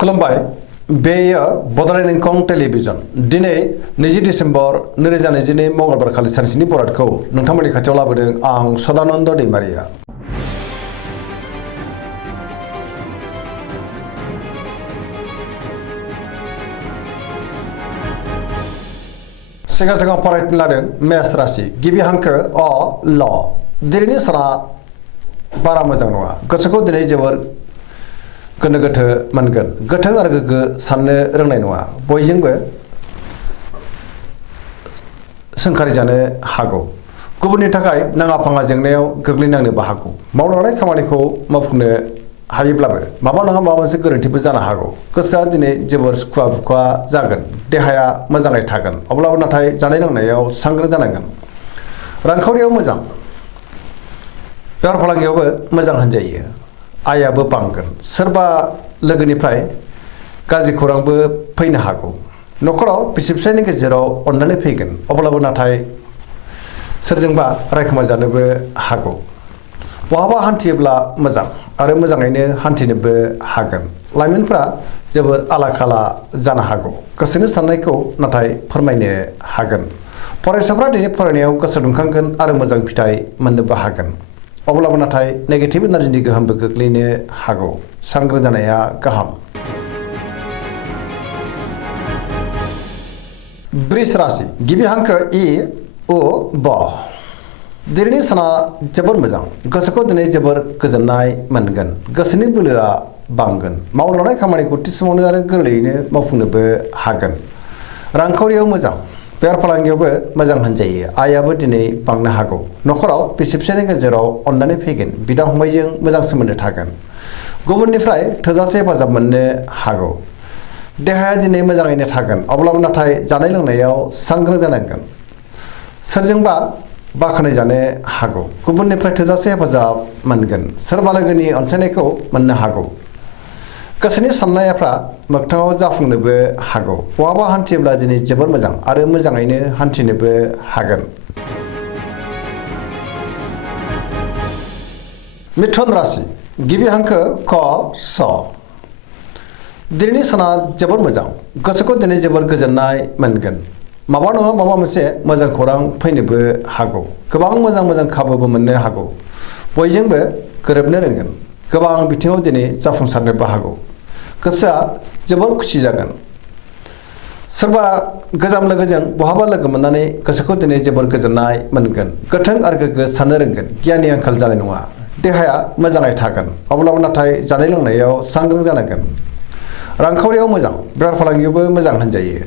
खुलुमबाय बेयो बड'लेण्ड इंखं टेलिभिजन दिनै 20 डिसेम्बर 2022 मंगलबार खालि सानसेनि बरादखौ नोंथांमोननि खाथियाव लाबोदों आं सदानन्द दैमारिया। सिगां सिगां फरायनो लादों मेष राशि गिबि हांखो अ ल दिनैनि साना बारा मोजां नङा। गोसोखौ दिनै जोबोर गोनो गोथो मोनगोन। गोथों आरो गोग्गो साननो रोंनाय नङा। बयजोंबो सोंखारि जानो हागौ। गुबुननि थाखाय नाङा फाङा जेंनायाव गोग्लैनांनोबो हागौ। मावनो लानाय खामानिखौ मावफुंनो हायोब्लाबो माबा नङा माबा मोनसे गोरोन्थिबो जानो हागौ। गोसोआ दिनै जोबोर सुखुवा बुखुवा जागोन। देहाया मोजाङै थागोन। अब्लाबो नाथाय जानाय लोंनायाव सांग्रां जानांगोन। रांखावरियाव मोजां। बेफार फालांगियावबो मोजां होनजायो। आयाबो बांगोन। सोरबा लोगोनिफ्राय गाज्रि खौरांबो फैनो हागौ। न'खराव बिसि फिसायनि गेजेराव अननानै फैगोन। अब्लाबो नाथाय सोरजोंबा रायखोमा जानोबो हागौ। बहाबा हान्थियोब्ला मोजां आरो मोजाङैनो हान्थिनोबो हागोन। लाइमोनफ्रा जोबोर आला खाला जानो हागौ। गोसोनि साननायखौ नाथाय फोरमायनो हागोन। फरायसाफ्रा दिनै फरायनायाव गोसो दुंखांगोन आरो मोजां फिथाइ मोननोबो हागोन। अब्लाबो नाथाय नेगेटिभ एनार्जिनि गोहोमबो गोग्लैनो हागौ। सांग्रां जानाया गाहाम। वृष राशि गिबि हांखो इ उ ब दिनैनि साना जोबोर मोजां। गोसोखौ दिनै जोबोर गोजोननाय मोनगोन। गोसोनि बोलोआ बांगोन। मावनो लानाय खामानिखौ थि समावनो आरो गोरलैयैनो मावफुंनोबो हागोन। रांखावरियाव मोजां। बेफार फालांगियावबो मोजां होनजायो। आयाबो दिनै बांनो हागौ। न'खराव बिसि फिसायनि गेजेराव अननानै फैगोन। बिदा फंबायजों मोजां सोमोन्दो थागोन। गुबुननिफ्राय थोजासे हेफाजाब मोननो हागौ। देहाया दिनै मोजाङैनो थागोन। अब्लाबो नाथाय जानाय लोंनायाव सांग्रां जानांगोन। सोरजोंबा बाख्नाय जानो हागौ। गुबुननिफ्राय थोजासे हेफाजाब मोनगोन। सोरबा लोगोनि अनसायनायखौ मोननो हागौ। गोसोनि साननायफ्रा मोगथाङाव जाफुंनोबो हागौ। बहाबा हान्थियोब्ला दिनै जोबोर मोजां आरो मोजाङैनो हान्थिनोबो हागोन। मिथुन राशि गिबि हांखो क स दिनैनि साना जोबोर मोजां। गोसोखौ दिनै जोबोर गोजोननाय मोनगोन। माबा नङा माबा मोनसे मोजां खौरां फैनोबो हागौ। गोबां मोजां मोजां खाबुबो मोननो हागौ। बयजोंबो गोरोबनो रोंगोन। गोबां बिथिङाव दिनै जाफुंसारनोबो हागौ। गोसोआ जोबोर खुसि जागोन। सोरबा गोजाम लोगोजों बहाबा लोगो मोननानै गोसोखौ दिनै जोबोर गोजोननाय मोनगोन। गोथों आरो गोग्गो साननो रोंगोन। गियाननि आंखाल जानाय नङा। देहाया मोजाङै थागोन। अब्लाबो नाथाय जानाय लोंनायाव सांग्रां जानांगोन। रांखावरियाव मोजां। बेफार फालांगियावबो मोजां होनजायो।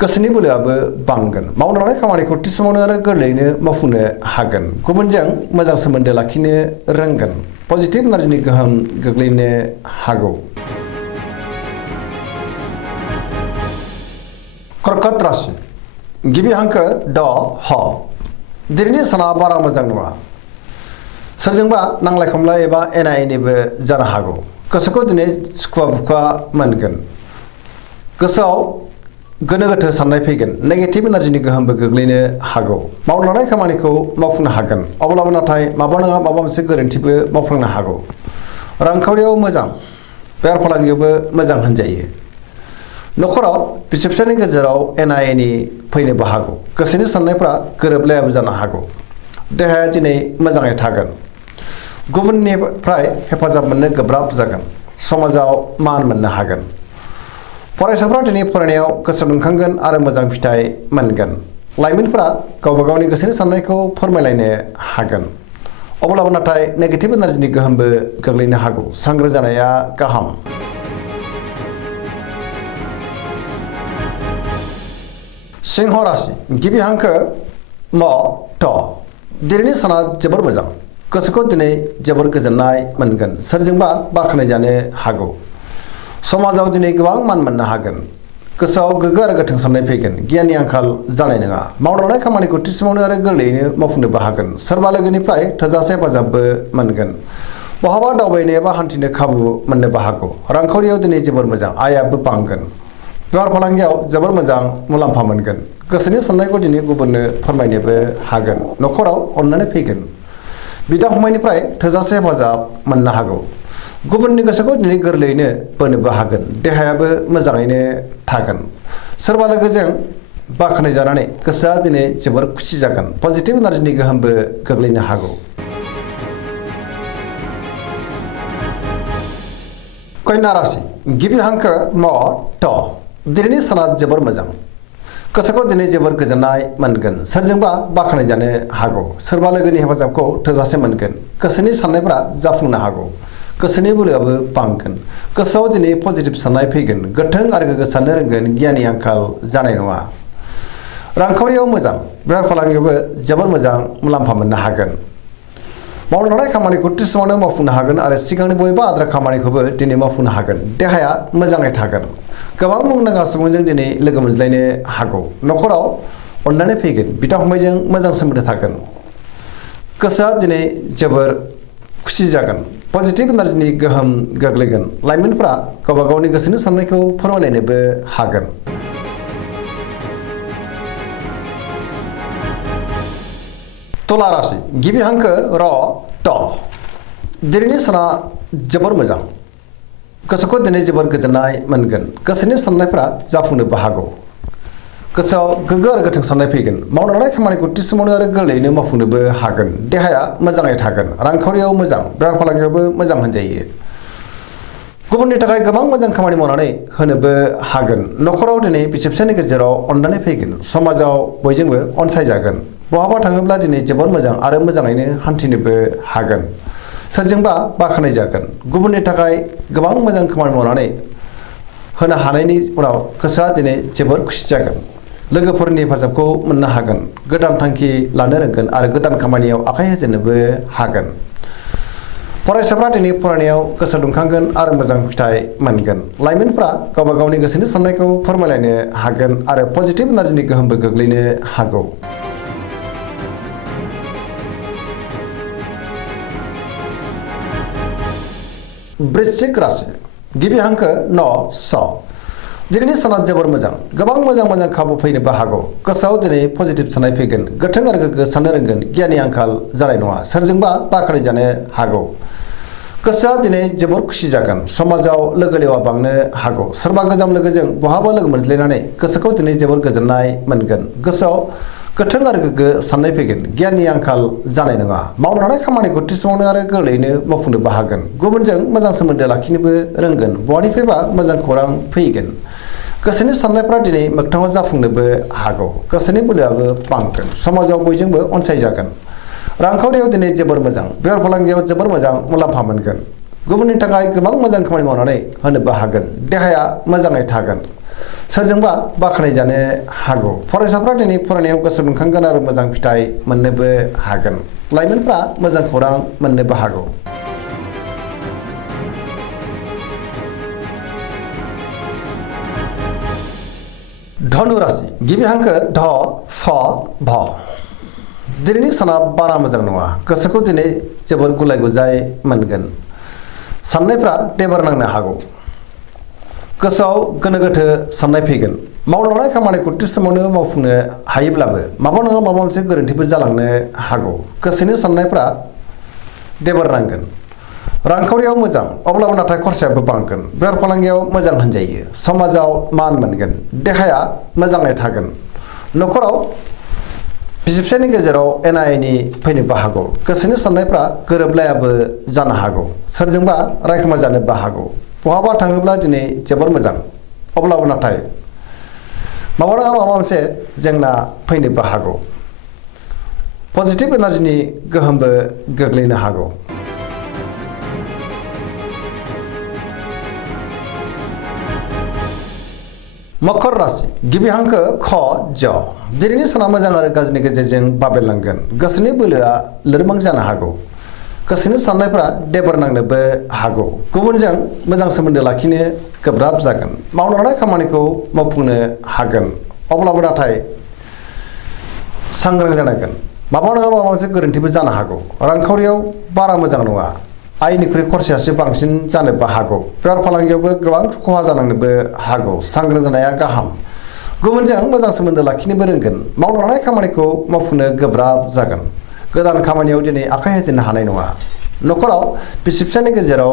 गोसोनि बोलोआबो बांगोन। मावनो लानाय खामानिखौ थि समावनो आरो गोरलैयैनो मावफुंनो हागोन। गुबुनजों मोजां सोमोन्दो लाखिनो रोंगोन। पजिटिभ एनार्जिनि गोहोम गोग्लैनो हागौ। कर्कट राशि गिबि हांखो ड ह दिनैनि साना बारा मोजां नङा। सोरजोंबा नांलाय खमलाय एबा एना एनिबो जानो हागौ। गोसोखौ दिनै सुखुवा बुखुवा मोनगोन। गोसोआव गोनो गोथो साननाय फैगोन। नेगेटिभ एनार्जिनि गोहोमबो गोग्लैनो हागौ। मावनो लानाय खामानिखौ मावफुंनो हागोन। अब्लाबो नाथाय माबा नङा माबा मोनसे गोरोन्थिबो मावफ्लांनो हागौ। रांखावरियाव मोजां। बेफार फालांगियावबो मोजां होनजायो। न'खराव बिसि फिसायनि गेजेराव एना एनि फैनोबो हागौ। गोसोनि साननायफ्रा गोरोबलायाबो जानो हागौ। देहाया दिनै मोजाङै थागोन। गुबुननिफ्राय हेफाजाब मोननो गोब्राब जागोन। समाजाव मान मोननो हागोन। फरायसाफ्रा दिनै फरायनायाव गोसो दुंखांगोन आरो मोजां फिथाइ मोनगोन। लाइमोनफोरा गावबा गावनि गोसोनि साननायखौ फोरमायलायनो हागोन। अब्लाबो नाथाय नेगेटिभ एनार्जिनि गोहोमबो गोग्लैनो हागौ। सांग्रां जानाया गाहाम। सिंह राशि गिबि हांखो म थ दिनैनि साना जोबोर मोजां। गोसोखौ दिनै जोबोर गोजोननाय मोनगोन। सोरजोंबा बाख्नाय जानो हागौ। समाजाव दिनै गोबां मान मोननो हागोन। गोसोआव गोग्गो आरो गोथों साननाय फैगोन। गियाननि आंखाल जानाय नङा। मावनो लानाय खामानिखौ थि समावनो आरो गोरलैयैनो मावफुंनोबो हागोन। सोरबा लोगोनिफ्राय थोजासे हेफाजाबबो मोनगोन। बहाबा दावबायनो एबा हान्थिनो खाबु मोननोबो हागौ। रांखावरियाव दिनै जोबोर मोजां। आयाबो बांगोन। बेफार फालांगियाव जोबोर मोजां मुलाम्फा मोनगोन। गोसोनि साननायखौ दिनै गुबुननो फोरमायनोबो हागोन। न'खराव अननानै फैगोन। बिदा फंबायनिफ्राय थोजासे हेफाजाब मोननो हागौ। गुबुननि गोसोखौ दिनै गोरलैयैनो बोनोबो हागोन देहायाबो मोजाङैनो थागोन सोरबा लोगोजों बाख्नाय जानानै गोसोआ दिनै जोबोर खुसि जागोन पजिटिभ एनार्जिनि गोहोमबो गोग्लैनो हागौ कन्या राशि गिबि हांखो म ट दिनैनि साना जोबोर मोजां गोसोखौ दिनै जोबोर गोजोननाय मोनगोन सोरजोंबा बाख्नाय जानो हागौ सोरबा लोगोनि हेफाजाबखौ थोजासे मोनगोन गोसोनि साननायफोरा जाफुंनो हागौ गोसोनि बोलोआबो बांगोन गोसोआव दिनै पजिटिभ साननाय फैगोन गोथों आरो गोग्गो साननो रोंगोन गियाननि आंखाल जानाय नङा रांखावरियाव मोजां बेफार फालांगियावबो जोबोर मोजां मुलाम्फा मोननो हागोन मावनो लानाय खामानिखौ थि समावनो मावफुंनो हागोन आरो सिगांनि बबेबा आद्रा खामानिखौबो दिनै मावफुंनो हागोन देहाया मोजाङै थागोन गोबां मुंदांखा सुबुंजों दिनै लोगो मोनज्लायनो हागौ न'खराव अननानै फैगोन बिदा फंबायजों मोजां सोमोन्दो थागोन गोसोआ दिनै जोबोर खुसि जागोन पजिटिभ एनार्जिनि गोहोम गोग्लैगोन लाइमोनफ्रा गावबा गावनि गोसोनि साननायखौ फोरमायलायनोबो हागोन तुला राशि गिबि हांखो र ट दिनैनि साना जोबोर मोजां गोसोखौ दिनै जोबोर गोजोननाय मोनगोन गोसोनि साननायफोरा जाफुंनोबो हागौ गोसोआव गोग्गो आरो गोथों साननाय फैगोन मावनो लानाय खामानिखौ थि समावनो आरो गोरलैयैनो मावफुंनोबो हागोन देहाया मोजाङै थागोन रांखावरियाव मोजां बेफार फालांगियावबो मोजां होनजायो गुबुननि थाखाय गोबां मोजां खामानि मावनानै होनोबो हागोन न'खराव दिनै बिसि फिसायनि गेजेराव अननानै फैगोन समाजाव बयजोंबो अनसायजागोन बहाबा थाङोब्ला दिनै जोबोर मोजां आरो मोजाङैनो हान्थिनोबो हागोन सोरजोंबा बाख्नाय जागोन गुबुननि थाखाय गोबां मोजां खामानि मावनानै होनो हानायनि उनाव गोसोआ दिनै जोबोर खुसि जागोन लोगोफोरनि हेफाजाबखौ मोननो हागोन गोदान थांखि लानो रोंगोन आरो गोदान खामानियाव आखाइ होजेननोबो हागोन फरायसाफ्रा दिनै फरायनायाव गोसो दुंखांगोन आरो मोजां फिथाइ मोनगोन लाइमोनफ्रा गावबा गावनि गोसोनि साननायखौ फोरमायलायनो हागोन आरो पजिटिभ एनार्जिनि गोहोमबो गोग्लैनो हागौ वृश्चिक राशि गिबि हांखो न स दिनैनि साना जोबोर मोजां गोबां मोजां खाबु फैनोबो हागौ गोसोआव दिनै पजिटिभ साननाय फैगोन गोथों आरो गोग्गो साननो रोंगोन गियाननि आंखाल जानाय नङा सोरजोंबा बाख्नाय जानो हागौ गोसोआ दिनै जोबोर खुसि जागोन समाजाव लोगो लेवा बांनो हागौ सोरबा गोजाम लोगोजों बहाबा लोगो मोनज्लायनानै गोसोखौ दिनै जोबोर गोजोननाय मोनगोन गोसोआव गोथों आरो गोग्गो साननाय फैगोन गियाननि आंखाल जानाय नङा मावनो लानाय खामानिखौ थि समावनो आरो गोरलैयैनो मावफुंनोबो हागोन गुबुनजों मोजां सोमोन्दो लाखिनोबो रोंगोन बहानिफ्रायबा मोजां खौरां फैगोन गोसोनि साननायफ्रा दिनै मोगथाङाव जाफुंनोबो हागौ गोसोनि बोलोआबो बांगोन समाजाव बयजोंबो अनसायजागोन रांखावरियाव दिनै जोबोर मोजां बेफार फालांगियाव जोबोर मोजां मुलाम्फा मोनगोन गुबुननि थाखाय गोबां मोजां खामानि मावनानै होनोबो हागोन देहाया मोजाङै थागोन सोरजोंबा बाख्नाय जानो हागौ फरायसाफ्रा दिनै फरायनायाव गोसो दुंखांगोन आरो मोजां फिथाइ मोननोबो हागोन लाइमोनफ्रा मोजां खौरां मोननोबो हागौ धनु राशि गिबि हांखो ध फ भ दिनैनि साना बारा मोजां नङा गोसोखौ दिनै जोबोर गुलाय गुजाय मोनगोन साननायफ्रा देबार नांनो हागौ गोसोआव गोनो गोथो साननाय फैगोन मावनो लानाय खामानिखौ थि समावनो मावफुंनो हायोब्लाबो माबा नङा माबा मोनसे गोरोन्थिबो जालांनो हागौ गोसोनि साननायफ्रा देबार नांगोन रांखावरियाव मोजां अब्लाबो नाथाय खरसायाबो बांगोन बेफार फालांगियाव मोजां होनजायो समाजाव मान मोनगोन देहाया मोजाङै थागोन न'खराव बिसि फिसायनि गेजेराव एना एनि फैनोबो हागौ गोसोनि साननायफ्रा गोरोबलायाबो जानो हागौ सोरजोंबा रायखोमा जानोबो हागौ बहाबा थाङोब्ला दिनै जोबोर मोजां अब्लाबो नाथाय माबा नङा माबा मोनसे जेंना फैनोबो हागौ पजिटिभ एनार्जिनि गोहोमबो गोग्लैनो हागौ मकर राशि गिबि हांखो ख ज दिनैनि साना मोजां आरो गाज्रिनि गेजेरजों बाबेरलांगोन गोसोनि बोलोआ लोरबां जानो हागौ गोसोनि साननायफ्रा देबार नांनोबो हागौ गुबुनजों मोजां सोमोन्दो लाखिनो गोब्राब जागोन मावनो लानाय खामानिखौ मावफुंनो हागोन अब्लाबो नाथाय सांग्रां जानांगोन माबा नङा माबा मोनसे गोरोन्थिबो जानो हागौ रांखावरियाव बारा मोजां नङा आयनिख्रुइ खरसायासो बांसिन जानोबो हागौ बेफार फालांगियावबो गोबां खहा जानांनोबो हागौ सांग्रां जानाया गाहाम गुबुनजों मोजां सोमोन्दो लाखिनोबो रोंगोन मावनो लानाय खामानिखौ मावफुंनो गोब्राब जागोन गोदान खामानियाव दिनै आखाइ होजेननो हानाय नङा न'खराव बिसि फिसायनि गेजेराव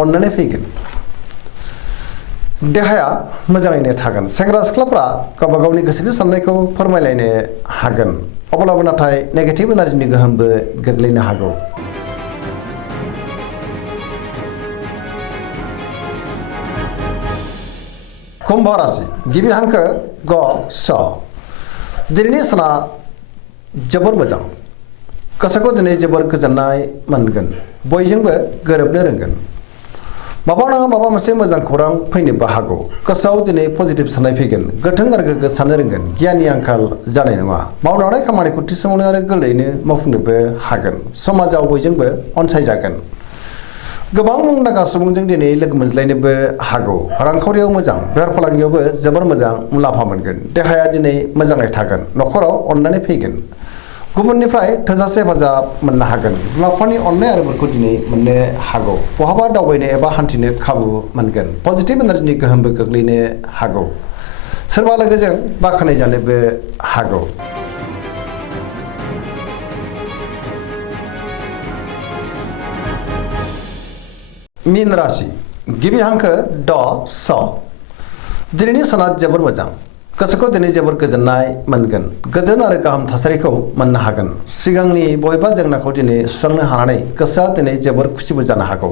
अननानै फैगोन देहाया मोजाङैनो थागोन सेंग्रा सिख्लाफ्रा गावबा गावनि गोसोनि साननायखौ फोरमायलायनो हागोन अब्लाबो नाथाय नेगेटिभ एनार्जिनि गोहोमबो गोग्लैनो हागौ कुम्भ राशि गिबि हांखो ग स दिनैनि साना जोबोर मोजां गोसोखौ दिनै जोबोर गोजोननाय मोनगोन बयजोंबो गोरोबनो रोंगोन माबा नङा माबा मोनसे मोजां खौरां फैनोबो हागौ गोसोआव दिनै पजिटिभ साननाय फैगोन गोथों आरो गोग्गो साननो रोंगोन गियाननि आंखाल जानाय नङा मावलांनाय खामानिखौ थि समावनो आरो गोरलैयैनो मावफुंनोबो हागोन समाजाव बयजोंबो अनसायजागोन गोबां मुंदांखा सुबुंजों दिनै लोगो मोनज्लायनोबो हागौ रांखावरियाव मोजां बेफार फालांगियावबो जोबोर मोजां मुलाम्फा मोनगोन देहाया दिनै मोजाङै थागोन न'खराव अननानै फैगोन गुबुननिफ्राय थोजासे हेफाजाब मोननो हागोन बिमा बिफानि अननाय आरो बोरखौ दिनै मोननो हागौ बहाबा दावबायनो एबा हान्थिनो खाबु मोनगोन पजिटिभ एनार्जिनि गोहोमबो गोग्लैनो हागौ सोरबा लोगोजों बाख्नाय जानोबो हागौ मीन राशि गिबि हांखो ड स दिनैनि साना जोबोर मोजां गोसोखौ दिनै जोबोर गोजोननाय मोनगोन गोजोन आरो गाहाम थासारिखौ मोननो हागोन सिगांनि बबेबा जेंनाखौ दिनै सुस्रांनो हानानै गोसोआ दिनै जोबोर खुसिबो जानो हागौ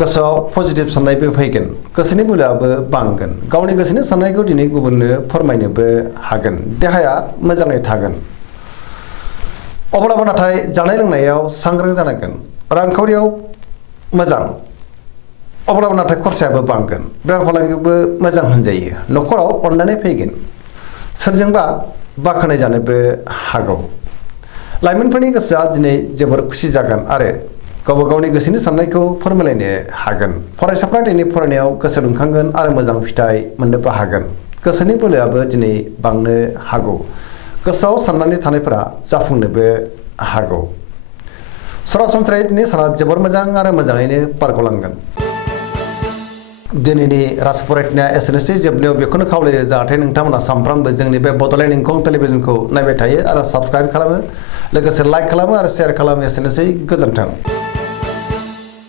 गोसोआव पजिटिभ साननायबो फैगोन गोसोनि बोलोआबो बांगोन गावनि गोसोनि साननायखौ दिनै गुबुननो फोरमायनोबो हागोन देहाया मोजाङै थागोन अब्लाबो नाथाय जानाय लोंनायाव सांग्रां जानांगोन रांखावरियाव मोजां अब्लाबो नाथाय खरसायाबो बांगोन बेफार फालांगियावबो मोजां होनजायो न'खराव अननानै फैगोन सोरजोंबा बाख्नाय जानोबो हागौ लाइमोनफोरनि गोसोआ दिनै जोबोर खुसि जागोन आरो गावबा गावनि गोसोनि साननायखौ फोरमायलायनो हागोन फरायसाफ्रा दिनै फरायनायाव गोसो दुंखांगोन आरो मोजां फिथाइ मोननोबो हागोन गोसोनि बोलोआबो दिनै बांनो हागौ गोसोआव साननानै थानायफोरा जाफुंनोबो हागौ सरासनस्रायै दिनै साना जोबोर मोजां आरो मोजाङैनो बारग'लांगोन दिनैनि राशि फरायनाया एसेनोसै जोबनायाव बेखौनो खावलायो जाहाथे नोंथांमोना सानफ्रामबो जोंनि बे बड'लेण्ड इंखं टेलिभिजनखौ नायबाय थायो आरो साबस्क्राइब खालामो लोगोसे लाइक खालामो आरो शेयार खालामो एसेनोसै गोजोन्थों